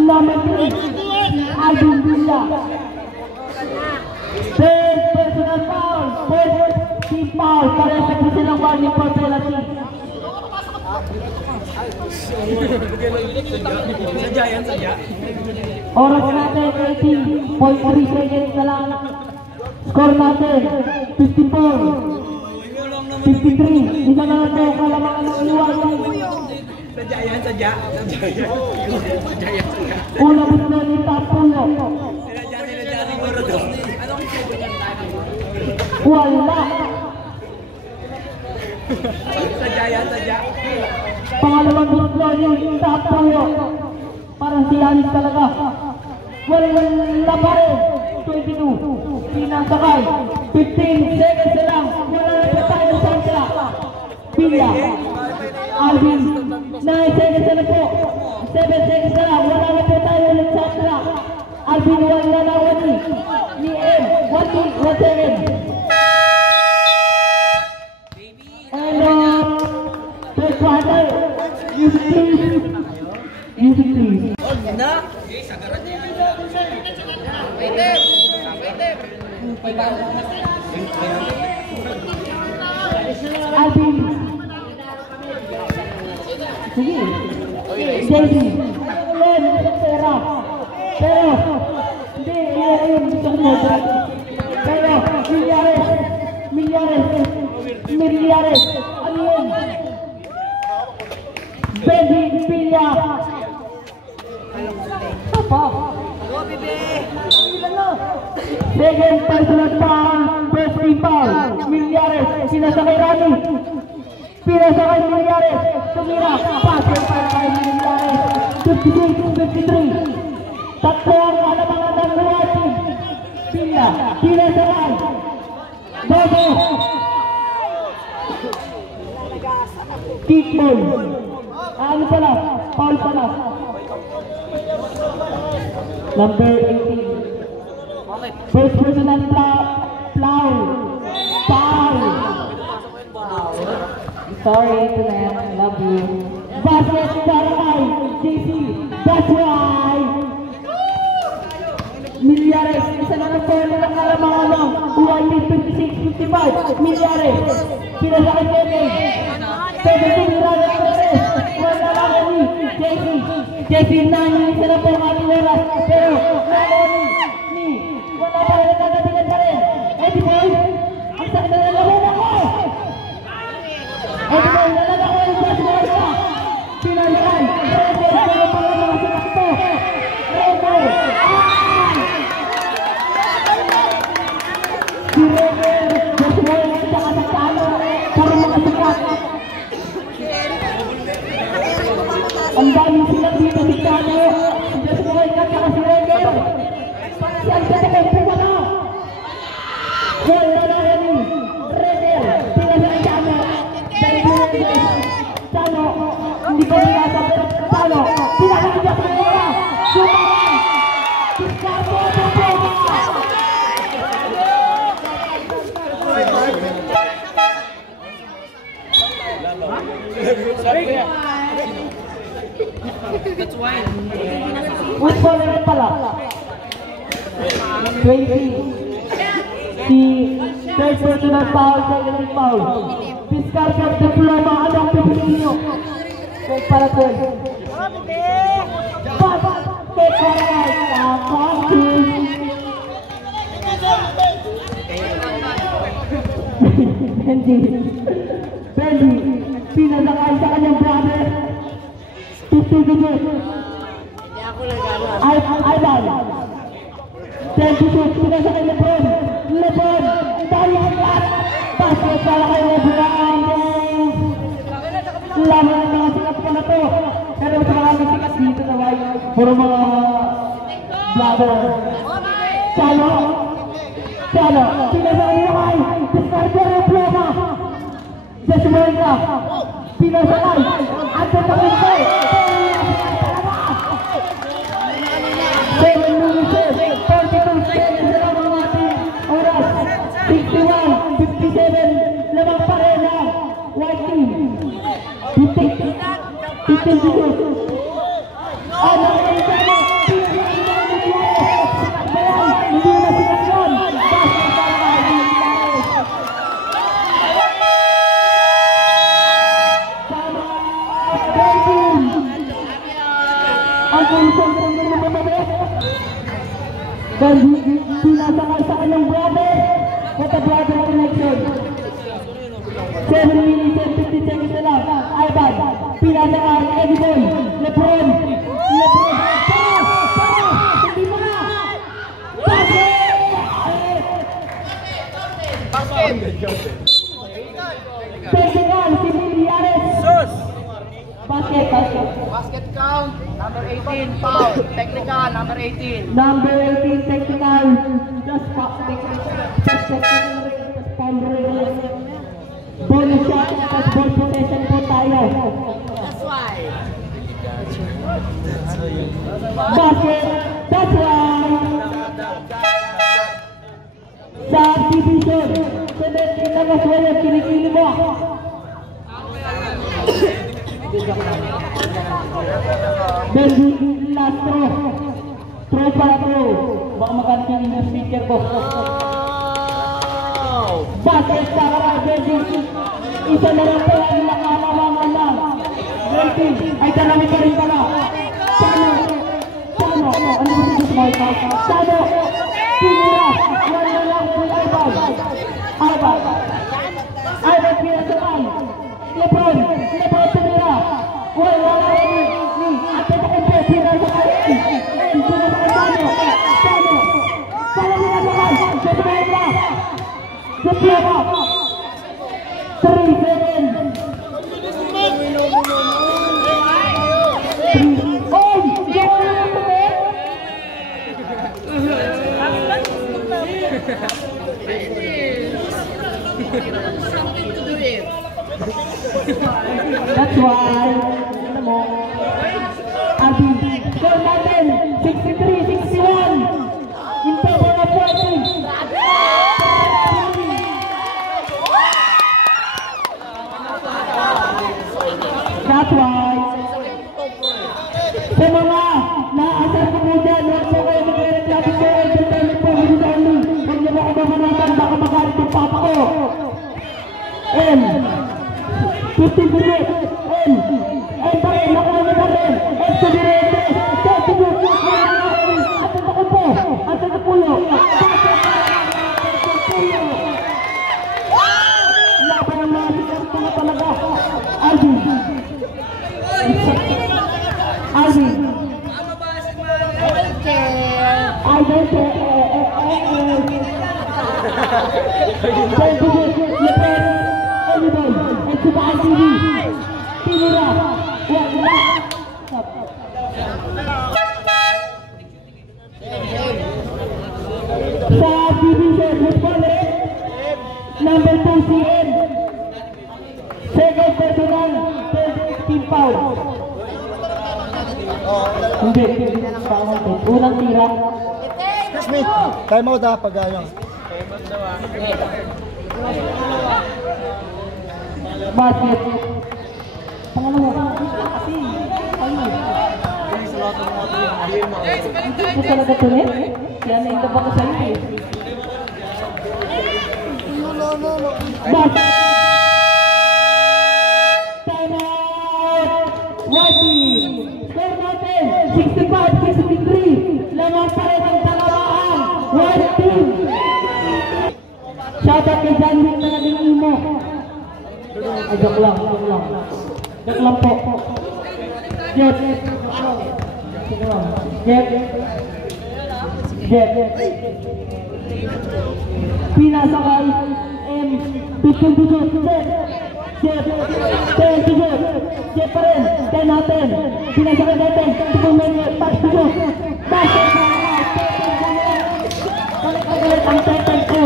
Number 3, Alvin Villa. Third personal foul. First team foul. Parang sa silang warning for penalty. Oras natin 18.3 seconds na lang. Score natin 54, 53. Isa na lang po kalamangan ng iwanan. Sadya. Una mo na ni Tapulo. Wala. Sadya. Pangalawang butlo ni Tapulo. Parang si Anis talaga. Wala pa rin. 22. Pinasakay. 15 seconds na lang. Wala na pa tayo sa sila. Pilla. Alvin. 9 seconds na po. 7 seconds na lang. Wala na po tayo ulit sa sila. Alvin, wala na wali. Ni M. 1 second. And third quarter. Music please. Alvin. Sige. Jesse. Len, pera. Pero, hindi, yun gusto ko mo. Pero, Milyares. Ano yun? Benji Pilla. Apa? Second personal foul, first team foul. Milyares, sinasakay Rani. Pinasakay Milyares. Tumira, pasok para kay Milyares. 56-53. Tatlo ang kalamangan ng Luwati. Pilla, pinasakay. Bobo. Kickball. Ano pala? Foul pala. Number 18. First personal foul. Sorry to them. I love you. Basket para kay JC. That's right. Milyares. Isa na ng foul ng kalamangan ng UIP 56-55. Milyares. Pinasakay Kevin. 17 runs. Wala lang ni JC. JC na yung isa na po ang ating oras. Pero wala pa rin nagkakatigan pa rin. Eddie Boy, ang sakit na nalahon ako. Eddie Boy, nalala ko yung basketball ka. Pinalakay. Rebel, pero pa rin mga sinakto. Rebel. Si Rebel, basketball na siya kasakalo. Puro mga sikat. Ang daming sikat dito si Kano. Basketball ka saka si Rebel. Siang sa tagal po wala. Wala na rin. Rebel. Pinasakay Kano. Dahil Rebel. Kano. Hindi ko nilasa pero Kano. Pinasakay siya sa mga. Sumara. Piskado po po. That's why. Football na rin pala. 20. Si third personal foul, second foul. Discard of diploma, anong pipiliin nyo? Kung para 12. Basket para kay Kapatid. Benji, pinasakay sa kanyang brother. 50 minutes. Aidan. 10-2, pinasakay Lebron. Dahil ang lahat. Basket para kay Lebron. puro mga vlogger. Chalo, pinasakay nyo kay Discarder ng Ploma. Desmuelga, pinasakay, at sa takunto. 7 minutes, 42 seconds na lang ang ating oras. 61, 57, lamang pa rin ang white team. 15 seconds. Ano ang Amerikano? Hindi na sikat yun. Basket para kay Ilares. Sama Kelvin. Ang kulisyon ng mga mababit. Dahil pinasakay sa kanyang brother. What a brother connection. 7 minutes and 50 seconds na lang. Ivan, pinasakay, Edibon, Lebron, hindi mo na! Basket! Technical, si Miliares. Basket. Basket count, number 18, foul. Technical, number 18. Number 18, technical. Just technical. Bonus shot, plus ball possession po tayo. That's why. Basket, that's right. Sa division, sa Maswaya, kinikili mo. Then, last throw. Throw para throw. Baka makantin yung speaker ko. Basket sa Karajedi. Isa na lang po ang nakalamangan lang. Rating ay dalawin pa rin pala. Sano? Ano ba ito sa mga ikaw? Sano? Pinira. Yan na lang po Ivan pinasakay. Lebron tumira. Wala rin. At ito kong po pinasakay. Pinasakay Sano? Sano pinasakay? Desmuelga. Diploma. 3-7. Something to do it. That's why, ano mo, Abi, score natin, 63-61, in favor of Whiting. That's why, sa mga naasar ko mo dyan, huwag mo kayo mag-reklamo ko, entertainment po, hindi na only, huwag niyo mo ako mamanagan, baka magalit yung papa ko. M 15 minutes. M pa rin, nakuha na rin. M to the red. Atin ako po. Atin ako pulo. Laban ng mga sikat mga talaga. Alvin. I don't care. At sa TV, tinira, wala. Sa division, footballer, number 2 CN, second personal, third team foul. Hindi, unang tira. Excuse me, time out ha, pag ano. Basket. Pangalawa. Kasi, ano? Hindi ko talaga tuloy. Kaya naintab ako sa'yo eh. Basket. Time out. Whiting. Score natin. 65-63. Lamang pa rin ang talawaan. Whiting. Shoutout kay John Wick na naging imo. Ay, joke lang po. Jet. Pinasakay M. 15 Jet. Jeff, 10 to shoot. Jeff pa rin, 10 natin. Pinasakay natin, 2 minutes, pass to shoot. Basket na lang, balik ang second ko.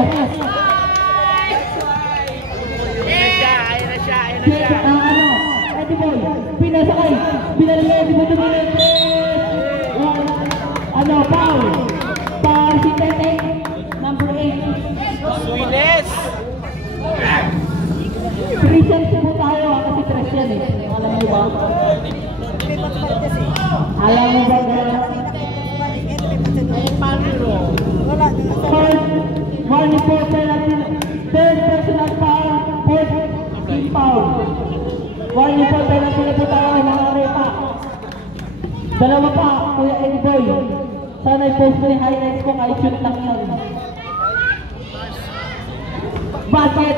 Ayun na siya. Jeff, Eddie Boy, pinasakay, binalagay, Eddie Boy, foul. Foul si Tete, number 8. Suiles! Christian po tayo kasi Christian eh. Alam mo ba? Alam mo ba? Money po penalty. Third personal foul. Fourth team foul. Money po penalty na po tayo mga repa. Dalawa pa, Kuya Eddie Boy. Sana i-post ko yung highlights ko kahit shoot lang yan. Bakit?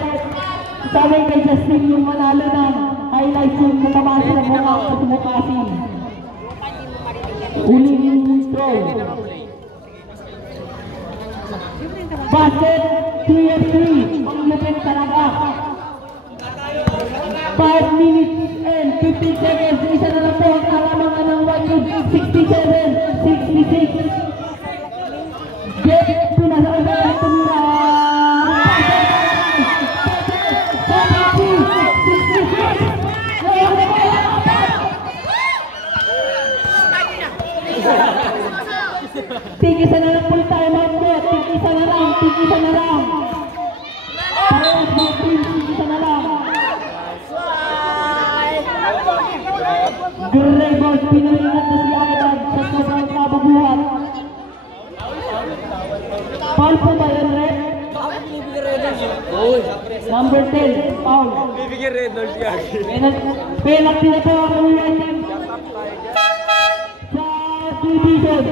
Sabi kay Justin yung manalo ng highlights yung natamasa ng mukha at sumukasin. Uling throw. Basket, 3-3. Maglupin talaga. 5 minutes and 15 seconds. Isa na lang po ang kalamangan ng 67, 66. Get, pinasakay na lang tumira. Tigisa na lang po tayo mag-bet. Tigisa na lang. Parehas mag-team, tigisa na lang. Great ball, pinalingat na si Aidan sa sobrang kababuhat. Foul po ba yun, Red? Number 10, foul. Bibigyan red doors yan. Penalty na po ang ulitin sa division.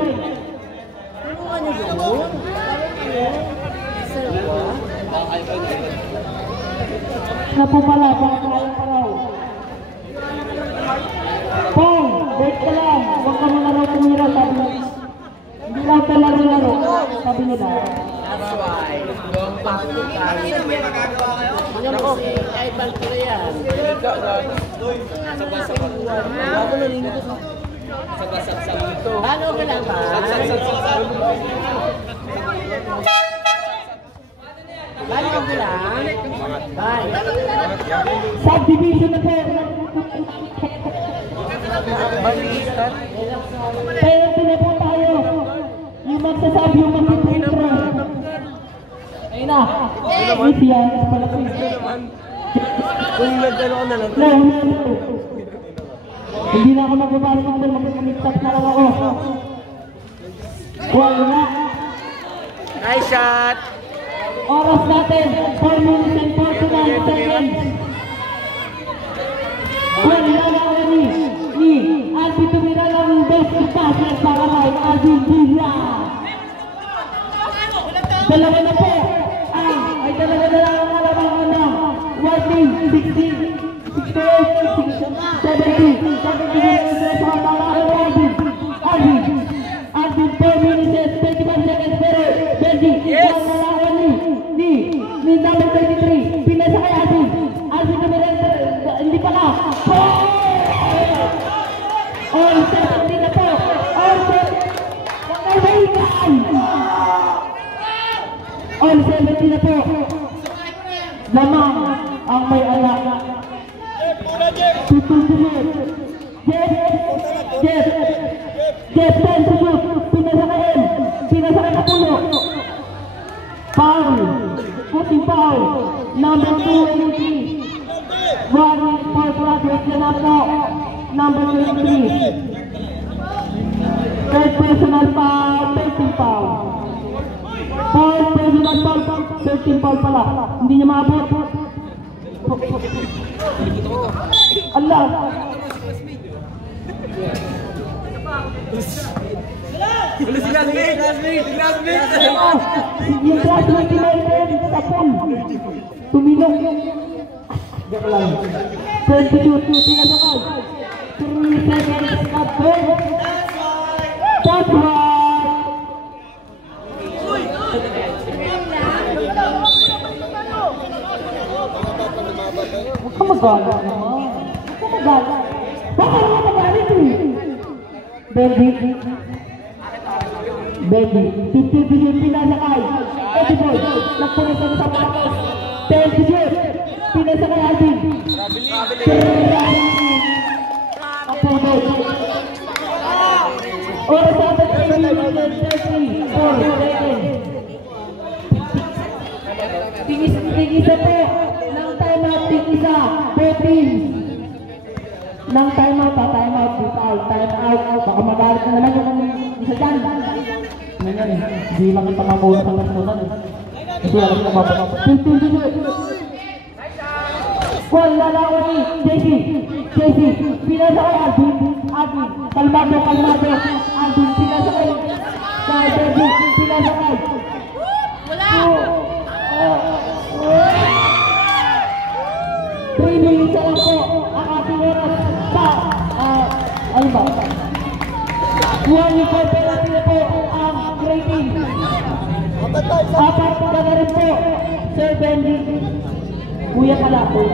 Na po pala, baka kaya pa raw. Pong, wait ka lang. Huwag ka muna raw tumira, sabi nila. Hindi lang ka laro, sabi nila. That's why. Yung pagkutan. Ako, ay balkura yan. Ano ka lang ba? Ano ka lang? Bye. Subdivision na po. Penalty na po tayo. Yung magsasabi yung mag-intro. Ayun na. Easy yan. Kung nagdano ko na lang. Hindi na ako magbabalik ng mag-mixup na lang ako. Wala. Nice shot. Oras natin, 4 minutes and 49 seconds. Wala na ni Alvin tumira ng best passer para kay Alvin Villa. Dalawa na po. Ay dalawa na lang ang alamangan na. Warning, 60, 68, 70, 70 para kay Alvin 4 minutes and 25 seconds pero Benji, ni number 23, pinasa kay Alvin tumira, hindi pa ka. All set, hindi na po. All set. All 70 na po. Lamang ang may anak. Tutusunod. Jeff 10 susut. Pinasakain na pulo. Foul. Puting foul. Number 2 and 3. Warning for progress na po. Number 23. Third personal foul, 13 foul. Fourth personal foul, 13 foul pala. Hindi niya maabot. Allah. Ulit si Glasmate! Yung classmate ni Melvin, tapon. Tumilong yung... Diyan lang. 22, pinasakal. 3 seconds na po. That's right. Huwag ka magalit naman. Huwag magalit. Baka naman magalit eh. Baby. Titibigin pinasakay. Eddie Boy. Nagpulis na sa patakos. 10 digit. Pinasakay Alvin. Apodot. Oras sa atin 3 minutes 34 seconds. Tigisa po ng timeout, tigisa 14 ng timeout, vital, timeout, baka magalit na naman yung isa dyan. Ganyan eh, hindi lang kita mamuna sa nasunan eh. Kasi alam ko mababa. 15 minutes. Wala lang ako ni JC, pinasa kay Alvin, kalmado, Alvin, pinasa kay David, pinasa kay. Wala! 3 minutes lang po ang ating oras sa ano ba? 1 penalty na po ang grading. Apat na rin po Sir Bendy. Kuya pala po.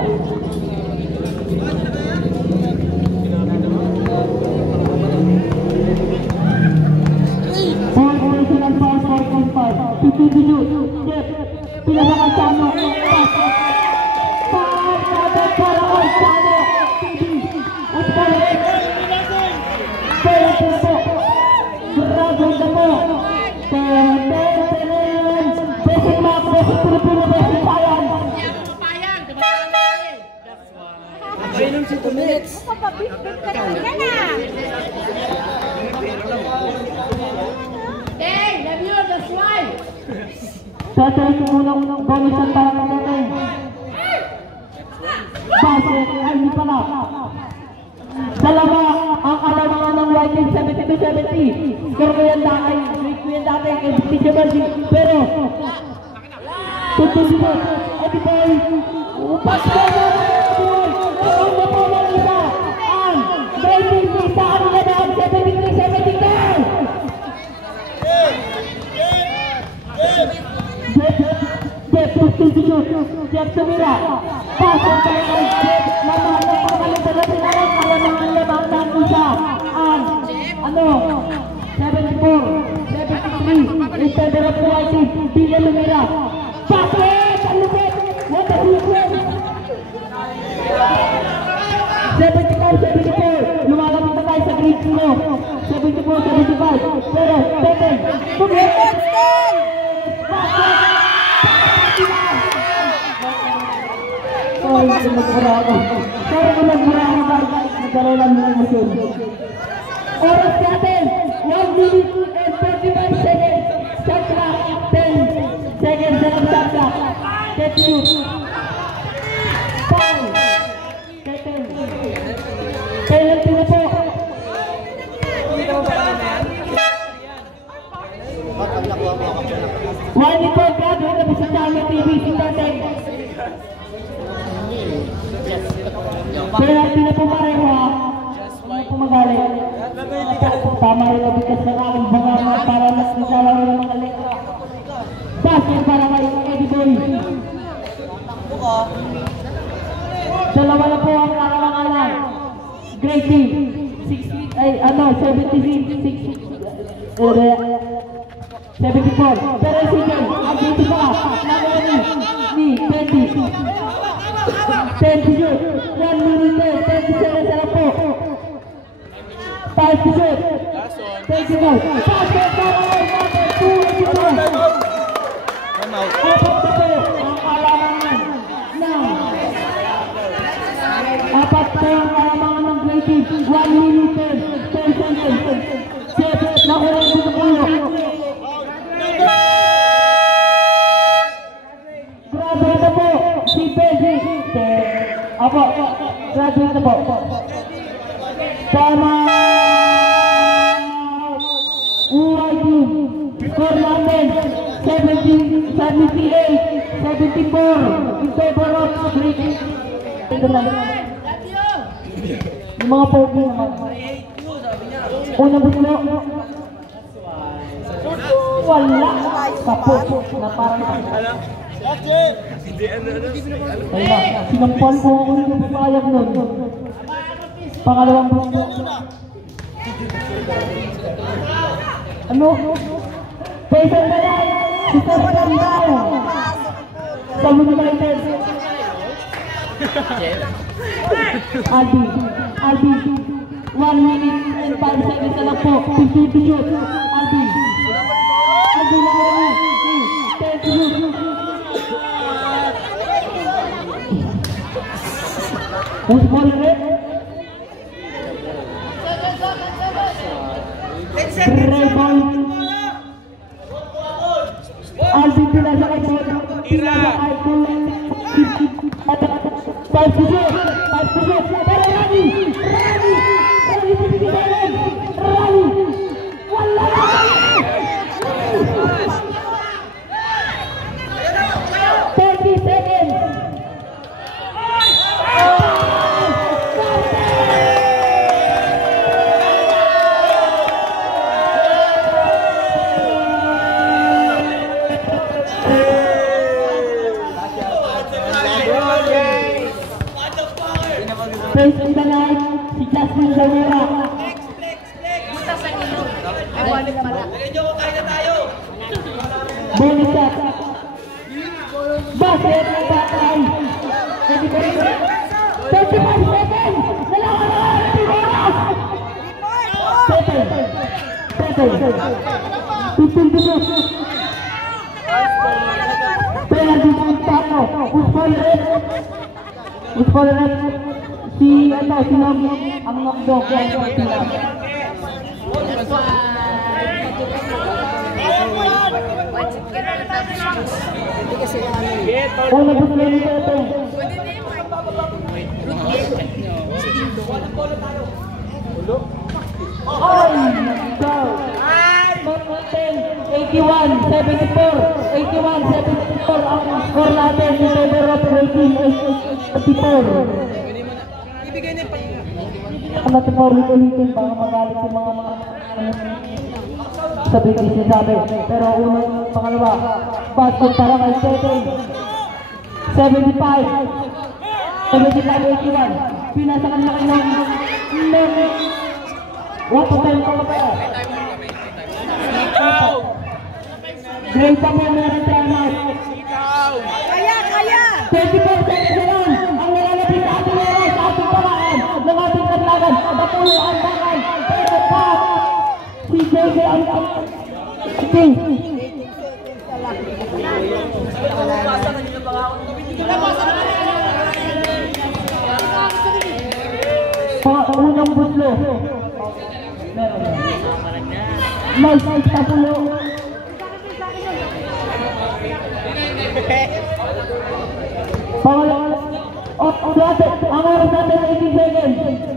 Original pass 4.5 Titibigyo Jeff pinasakay Chano para kay Chano at balik penalty po grabe na po basic map basic Pilipino basic payan Painom si 2 minutes. Kapabit ka na. Hey, love you, that's why. Tatay ko unang bonusan para natin. Basket, ay hindi pala. Dalawa ang kalamangan ng White Team 72-70. Pero kuyan dati kay Teacher Mercy. Pero, tutusin Eddie Boy. Upas ko na ang po ng isa. Ang 19 sa kanila na ang 73-72. Jeff Sumira. Pasok sa kay Jeff. Lamang na pagkalitan na sinarang kalamangan lamang ng isa. Ang 74-73. Instead of White Pila Sumira. Pasok! Ang lupit! What a lupit! 74-74. Lumalapit na tayo sa grade 0. 74-75. Pero, Pepe. Pag-hit! Ay, magmura ako. Pero kung magmura ako, nagkaroon lang ng emosyon. Oras natin, 1 minute and 35 seconds. Shot clock, 10 seconds na ang shot clock. Get shoot. Foul. Penalty na po. One po, grabe, tapos sa Channel TV, si Tatay. Penalty na po pareho ha. Hindi po magaling. Tama rin na bigas ng aking bangama para mas nasalaro ng mga letra. Basket para kay Eddie Boy. Dalawa na po ang karamangalan. Great team. 74. Pero si Jen, ang 20 pa. Ni 20. 10 shoot. 1 minute 10 seconds na lang po. 5 shoot. 20 mo. Basket para kay number 2. Apat na po ang karamangan ng apat po ang karamangan ng Great Team. 1 minute 10 seconds. Set. Nakuha dito po. Grabe na po si Pedri. Apo, grabe na po. Tama. White Team. Score natin 78-74 in favor of Great Team. Yung mga pogi naman. Unang bulo. Wala. Kapos na parang Ay na, sinampal ko ako rin yung payag nun. Pangalawang buko. Ano? Pwede na lang! Isa pa lang daw! Sabi na lang tayo. Albi, 1 minute and 5 seconds na lang po. 50 to shoot. Albi lang kami. 10 to shoot. Who's ball red? Red ball. Albi pinasa kay ball. Pinasa kay ball. 5 to shoot. Pero Rani! Wala! 30 seconds! Face in the night, si Jasmine Zamora. Bonus shot. Basket ng Patay. 35 seconds. Nalaman. Pepe. 15 to shoot. Penalty ng Paco. Usfall red. Si Nogi ang knockdown kaya sa Pilipinas. Una po sila nito ito. Ay! Mountain 81-74 ang score natin in favor of Rating 84. Ang natin ulit-ulitin baka magalit yung mga sabi kasi sinasabi. Pero unang pangalawa, basket para kay Teteng 75-81. Pinasakan na kayo ng wapo tayo ko pa. Great pa mo meron timeout. Kaya 24 seconds na lang ang nalalapit sa ating meron sa ating paraan ng ating katlagan. Napulo ang bakal pero pa si JJ ang King. Unang buslo meron nice tapulo. Pangalawa, ang oras natin 18 seconds.